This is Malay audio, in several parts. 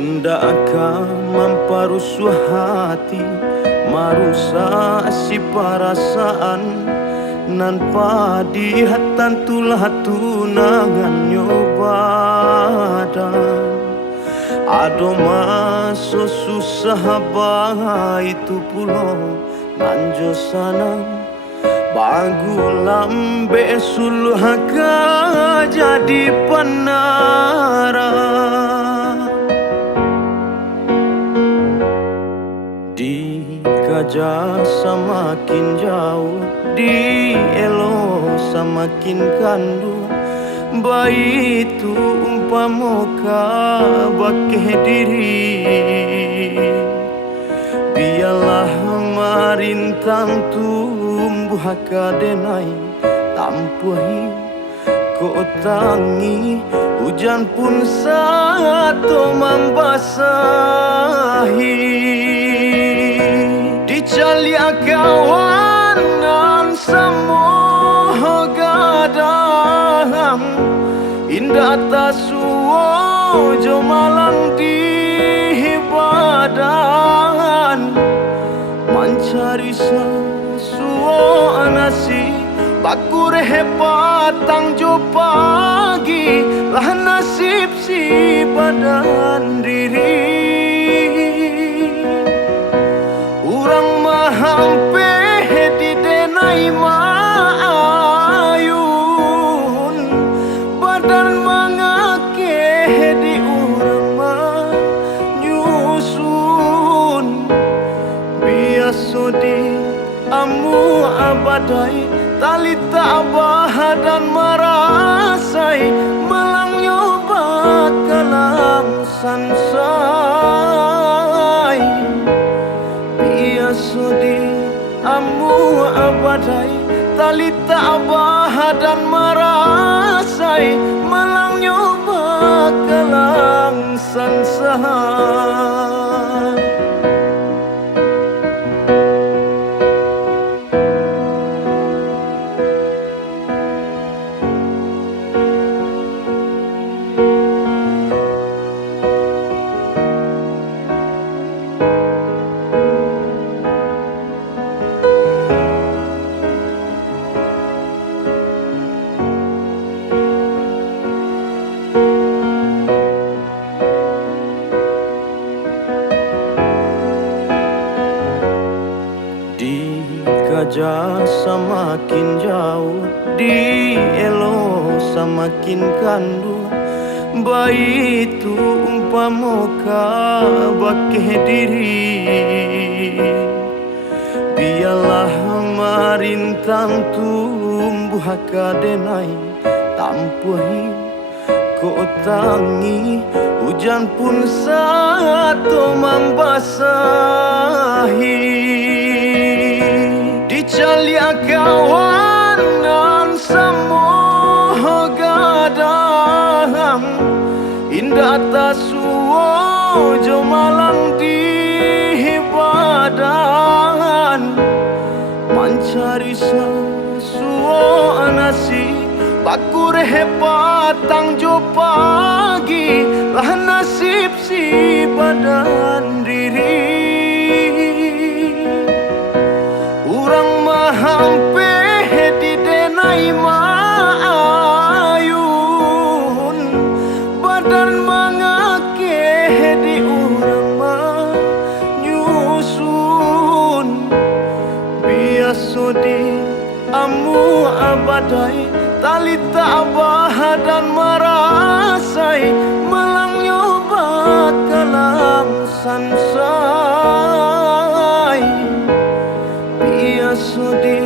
Tindakkah memperusuh hati, merusak si perasaan, nan padi hatan tulah tunangan nyobadan. Ado maso susah bahai itu pulau manjo sanang, bagu lambe sulhaka jadi penara. Dikaja semakin jauh, dielo semakin kandu. Bayi itu umpamoka bakeh diri, biarlah marintang tumbuh kadenai tampuhi ko tangi, hujan pun satu membasahi. Dicali kawanan semua gadang, indah tasuo jo malang di badan, mencari sesuo nasi bakur patang jo pagi, lah nasib si badan diri. Urang mahampe di denai maayun, badan mangake di urang manyusun. Biasa di amu abadai, tali tabah dan merasai, malang nyoba kalang sansai. Biasa di amu abadai, tali tabah dan merasai, malang nyoba kalang sansai. Dikaja semakin jauh, dielo semakin kandu. Bayi itu umpamoka bakeh diri, biarlah marintang tumbuh kadenai tampuhi ko tangi, hujan pun satu membasahi. Dicali kawanan semua gadang, indah tasuo jo malang di badan, mencari sesuo nasi bakur patang jo pagi, lah nasib si badan diri. Urang mahampe di denai maayun, badan mangake di urang manyusun. Biasa di amu abadai, tali tabah dan merasai, malang nyoba kalang sansai. Biasa di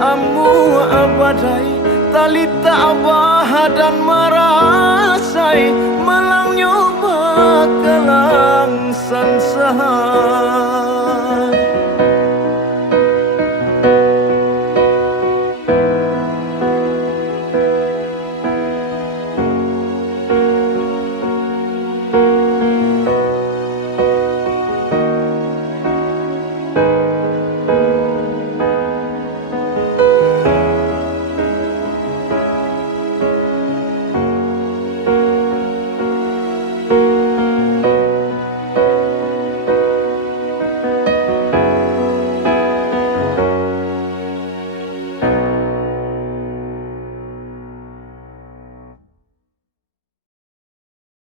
amu abadai, tali tabah dan merasai, malang nyoba kalang sansai.